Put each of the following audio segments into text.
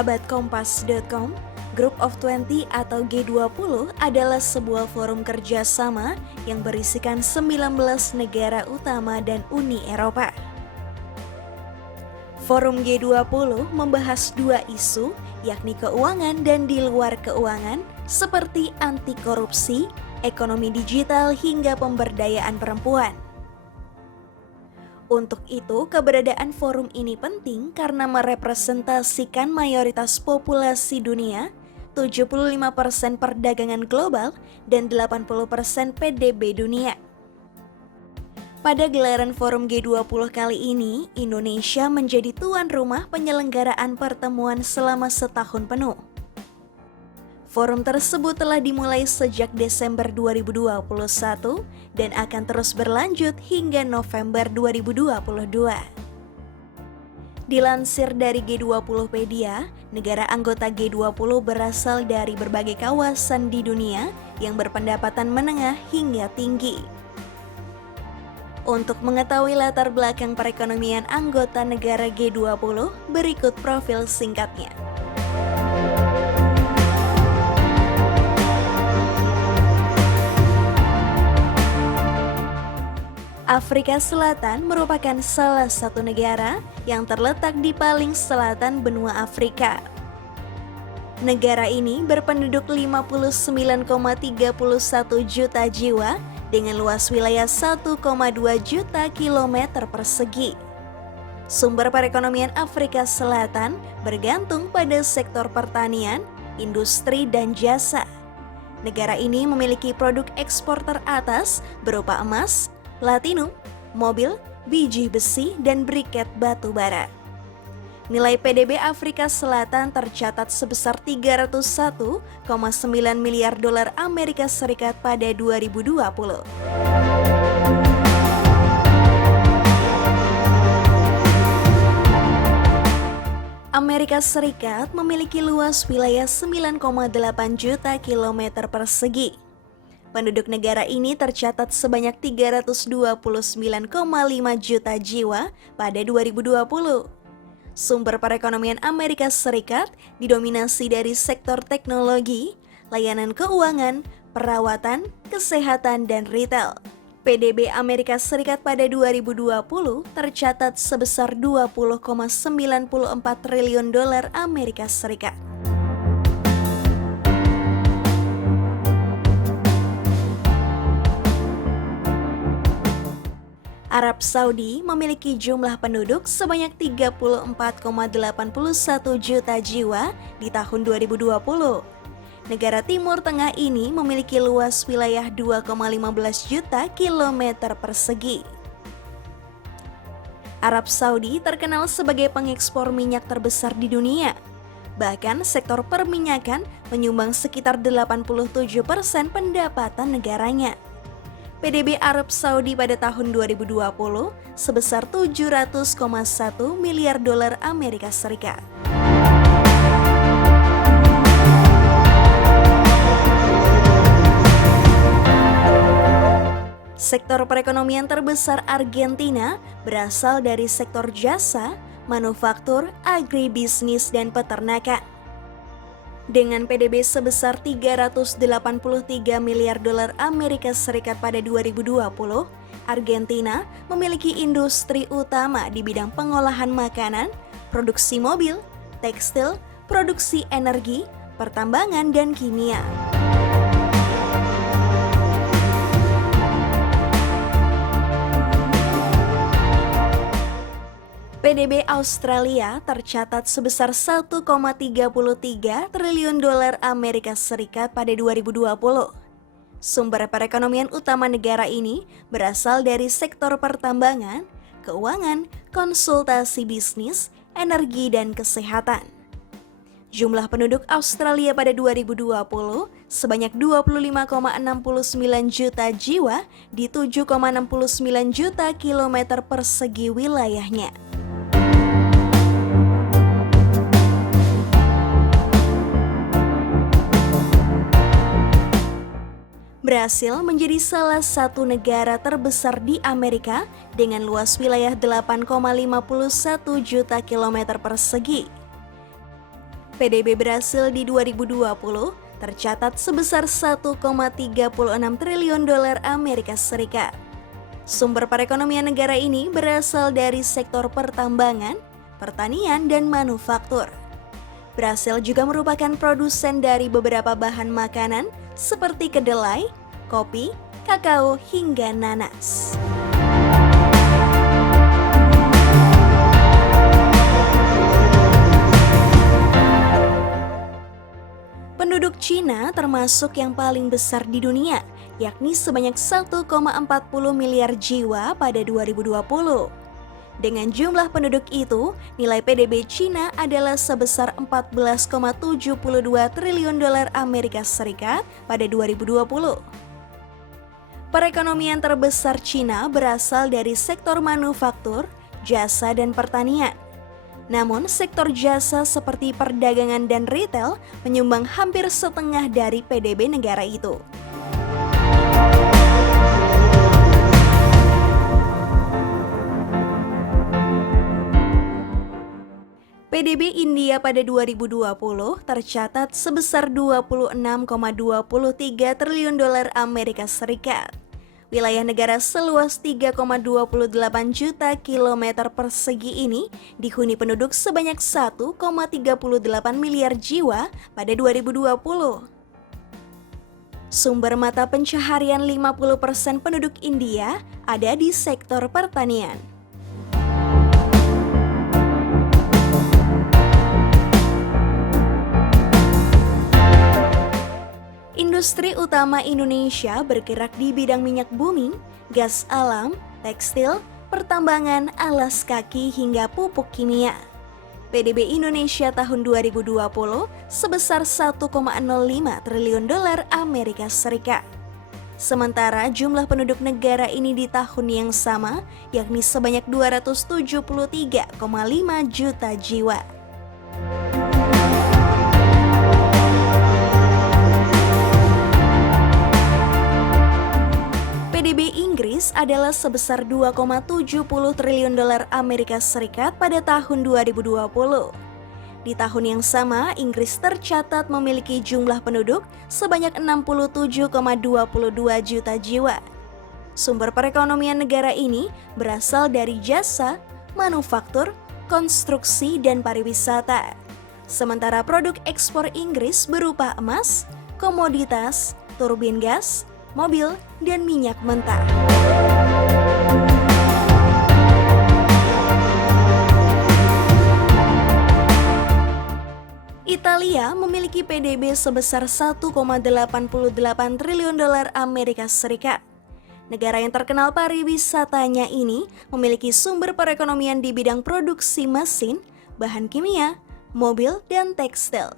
Sahabat Kompas.com, Group of 20 atau G20 adalah sebuah forum kerjasama yang berisikan 19 negara utama dan Uni Eropa. Forum G20 membahas dua isu, yakni keuangan dan di luar keuangan, seperti anti korupsi, ekonomi digital, hingga pemberdayaan perempuan. Untuk itu, keberadaan forum ini penting karena merepresentasikan mayoritas populasi dunia, 75% perdagangan global, dan 80% PDB dunia. Pada gelaran forum G20 kali ini, Indonesia menjadi tuan rumah penyelenggaraan pertemuan selama setahun penuh. Forum tersebut telah dimulai sejak Desember 2021 dan akan terus berlanjut hingga November 2022. Dilansir dari G20pedia, negara anggota G20 berasal dari berbagai kawasan di dunia yang berpendapatan menengah hingga tinggi. Untuk mengetahui latar belakang perekonomian anggota negara G20, berikut profil singkatnya. Afrika Selatan merupakan salah satu negara yang terletak di paling selatan benua Afrika. Negara ini berpenduduk 59,31 juta jiwa dengan luas wilayah 1,2 juta kilometer persegi. Sumber perekonomian Afrika Selatan bergantung pada sektor pertanian, industri, dan jasa. Negara ini memiliki produk ekspor teratas berupa emas, platinum, mobil, biji besi, dan briket batu bara. Nilai PDB Afrika Selatan tercatat sebesar 301,9 miliar dolar Amerika Serikat pada 2020. Amerika Serikat memiliki luas wilayah 9,8 juta kilometer persegi. Penduduk negara ini tercatat sebanyak 329,5 juta jiwa pada 2020. Sumber perekonomian Amerika Serikat didominasi dari sektor teknologi, layanan keuangan, perawatan, kesehatan, dan retail. PDB Amerika Serikat pada 2020 tercatat sebesar 20,94 triliun dolar Amerika Serikat. Arab Saudi memiliki jumlah penduduk sebanyak 34,81 juta jiwa di tahun 2020. Negara Timur Tengah ini memiliki luas wilayah 2,15 juta kilometer persegi. Arab Saudi terkenal sebagai pengekspor minyak terbesar di dunia. Bahkan sektor perminyakan menyumbang sekitar 87% pendapatan negaranya. PDB Arab Saudi pada tahun 2020 sebesar 700,1 miliar dolar Amerika Serikat. Sektor perekonomian terbesar Argentina berasal dari sektor jasa, manufaktur, agribisnis, dan peternakan. Dengan PDB sebesar 383 miliar dolar Amerika Serikat pada 2020, Argentina memiliki industri utama di bidang pengolahan makanan, produksi mobil, tekstil, produksi energi, pertambangan, dan kimia. PDB Australia tercatat sebesar 1,33 triliun dolar Amerika Serikat pada 2020. Sumber perekonomian utama negara ini berasal dari sektor pertambangan, keuangan, konsultasi bisnis, energi, dan kesehatan. Jumlah penduduk Australia pada 2020 sebanyak 25,69 juta jiwa di 7,69 juta kilometer persegi wilayahnya. Brasil menjadi salah satu negara terbesar di Amerika dengan luas wilayah 8,51 juta kilometer persegi. PDB berhasil di 2020 tercatat sebesar 1,36 triliun dolar Amerika Serikat. Sumber perekonomian negara ini berasal dari sektor pertambangan, pertanian, dan manufaktur. Brasil juga merupakan produsen dari beberapa bahan makanan seperti kedelai, kopi, kakao, hingga nanas. Penduduk Cina termasuk yang paling besar di dunia, yakni sebanyak 1,40 miliar jiwa pada 2020. Dengan jumlah penduduk itu, nilai PDB Cina adalah sebesar 14,72 triliun dolar Amerika Serikat pada 2020. Perekonomian terbesar Cina berasal dari sektor manufaktur, jasa, dan pertanian. Namun, sektor jasa seperti perdagangan dan retail menyumbang hampir setengah dari PDB negara itu. PDB India pada 2020 tercatat sebesar 26,23 triliun dolar Amerika Serikat. Wilayah negara seluas 3,28 juta kilometer persegi ini dihuni penduduk sebanyak 1,38 miliar jiwa pada 2020. Sumber mata pencaharian 50% penduduk India ada di sektor pertanian. Industri utama Indonesia bergerak di bidang minyak bumi, gas alam, tekstil, pertambangan, alas kaki, hingga pupuk kimia. PDB Indonesia tahun 2020 sebesar 1,05 triliun dolar Amerika Serikat. Sementara jumlah penduduk negara ini di tahun yang sama, yakni sebanyak 273,5 juta jiwa. PDB Inggris adalah sebesar 2,70 triliun dolar Amerika Serikat pada tahun 2020. Di tahun yang sama, Inggris tercatat memiliki jumlah penduduk sebanyak 67,22 juta jiwa. Sumber perekonomian negara ini berasal dari jasa, manufaktur, konstruksi, dan pariwisata. Sementara produk ekspor Inggris berupa emas, komoditas, turbin gas, mobil, dan minyak mentah. Italia memiliki PDB sebesar 1,88 triliun dolar Amerika Serikat. Negara yang terkenal pariwisatanya ini memiliki sumber perekonomian di bidang produksi mesin, bahan kimia, mobil, dan tekstil.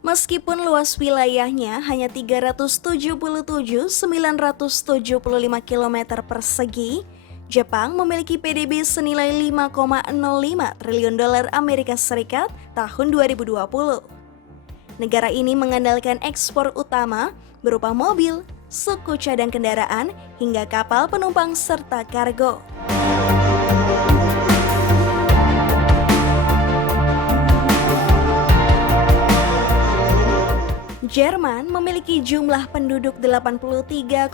Meskipun luas wilayahnya hanya 377.975 km persegi, Jepang memiliki PDB senilai 5,05 triliun dolar Amerika Serikat tahun 2020. Negara ini mengandalkan ekspor utama berupa mobil, suku cadang kendaraan, hingga kapal penumpang serta kargo. Jerman memiliki jumlah penduduk 83,24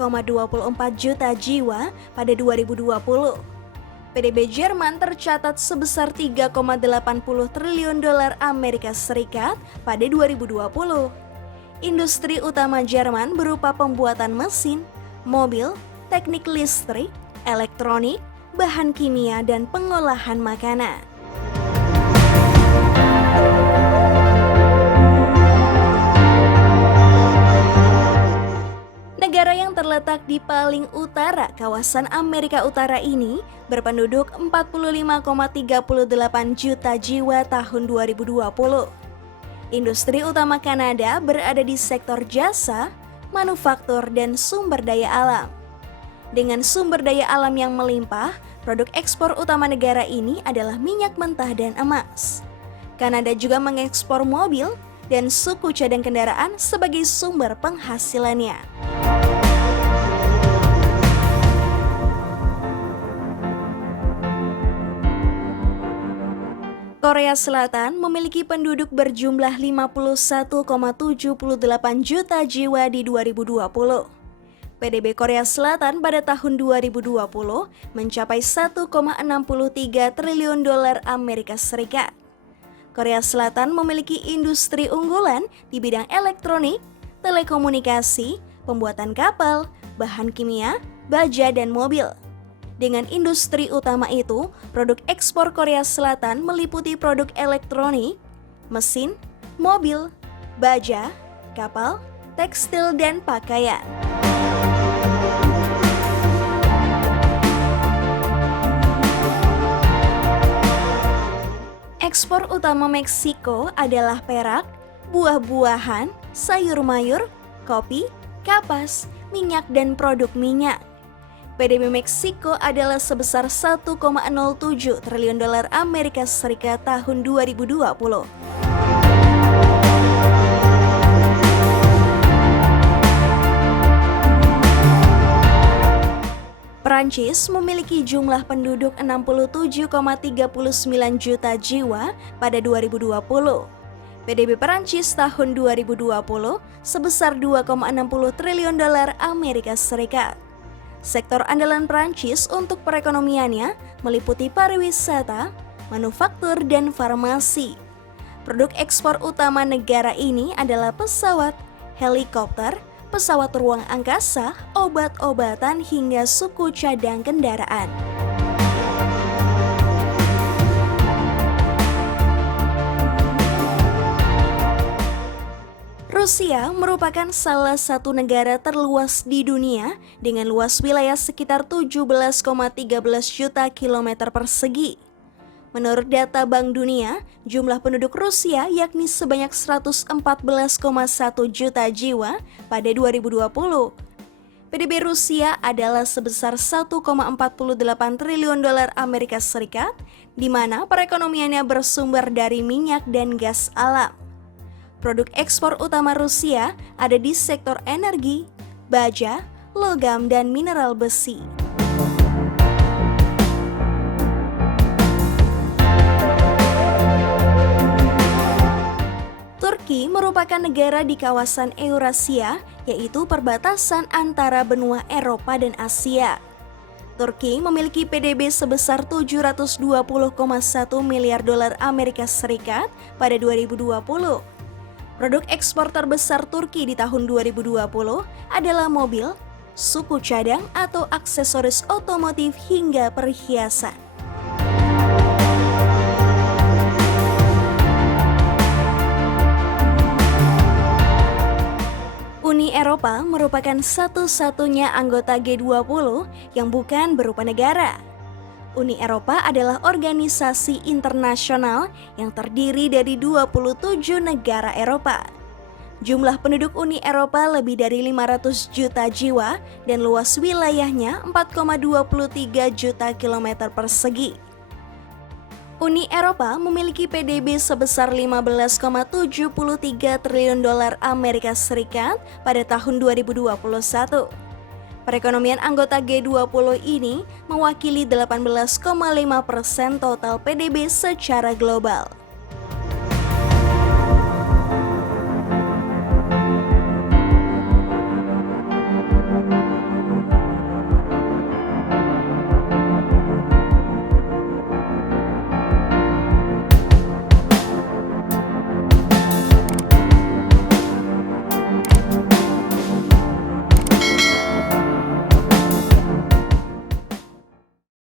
juta jiwa pada 2020. PDB Jerman tercatat sebesar 3,80 triliun dolar Amerika Serikat pada 2020. Industri utama Jerman berupa pembuatan mesin, mobil, teknik listrik, elektronik, bahan kimia, dan pengolahan makanan. Negara yang terletak di paling utara kawasan Amerika Utara ini berpenduduk 45,38 juta jiwa tahun 2020. Industri utama Kanada berada di sektor jasa, manufaktur, dan sumber daya alam. Dengan sumber daya alam yang melimpah, produk ekspor utama negara ini adalah minyak mentah dan emas. Kanada juga mengekspor mobil dan suku cadang kendaraan sebagai sumber penghasilannya. Korea Selatan memiliki penduduk berjumlah 51,78 juta jiwa di 2020. PDB Korea Selatan pada tahun 2020 mencapai 1,63 triliun dolar Amerika Serikat. Korea Selatan memiliki industri unggulan di bidang elektronik, telekomunikasi, pembuatan kapal, bahan kimia, baja, dan mobil. Dengan industri utama itu, produk ekspor Korea Selatan meliputi produk elektronik, mesin, mobil, baja, kapal, tekstil, dan pakaian. Ekspor utama Meksiko adalah perak, buah-buahan, sayur mayur, kopi, kapas, minyak, dan produk minyak. PDB Meksiko adalah sebesar 1,07 triliun dolar Amerika Serikat tahun 2020. Perancis memiliki jumlah penduduk 67,39 juta jiwa pada 2020. PDB Perancis tahun 2020 sebesar 2,60 triliun dolar Amerika Serikat. Sektor andalan Perancis untuk perekonomiannya meliputi pariwisata, manufaktur, dan farmasi. Produk ekspor utama negara ini adalah pesawat, helikopter, pesawat ruang angkasa, obat-obatan, hingga suku cadang kendaraan. Rusia merupakan salah satu negara terluas di dunia dengan luas wilayah sekitar 17,13 juta kilometer persegi. Menurut data Bank Dunia, jumlah penduduk Rusia yakni sebanyak 114,1 juta jiwa pada 2020. PDB Rusia adalah sebesar 1,48 triliun dolar Amerika Serikat, di mana perekonomiannya bersumber dari minyak dan gas alam. Produk ekspor utama Rusia ada di sektor energi, baja, logam, dan mineral besi. Turki merupakan negara di kawasan Eurasia, yaitu perbatasan antara benua Eropa dan Asia. Turki memiliki PDB sebesar 720,1 miliar dolar Amerika Serikat pada 2020. Produk ekspor terbesar Turki di tahun 2020 adalah mobil, suku cadang atau aksesoris otomotif hingga perhiasan. Uni Eropa merupakan satu-satunya anggota G20 yang bukan berupa negara. Uni Eropa adalah organisasi internasional yang terdiri dari 27 negara Eropa. Jumlah penduduk Uni Eropa lebih dari 500 juta jiwa dan luas wilayahnya 4,23 juta kilometer persegi. Uni Eropa memiliki PDB sebesar 15,73 triliun dolar Amerika Serikat pada tahun 2021. Perekonomian anggota G20 ini mewakili 18,5% total PDB secara global.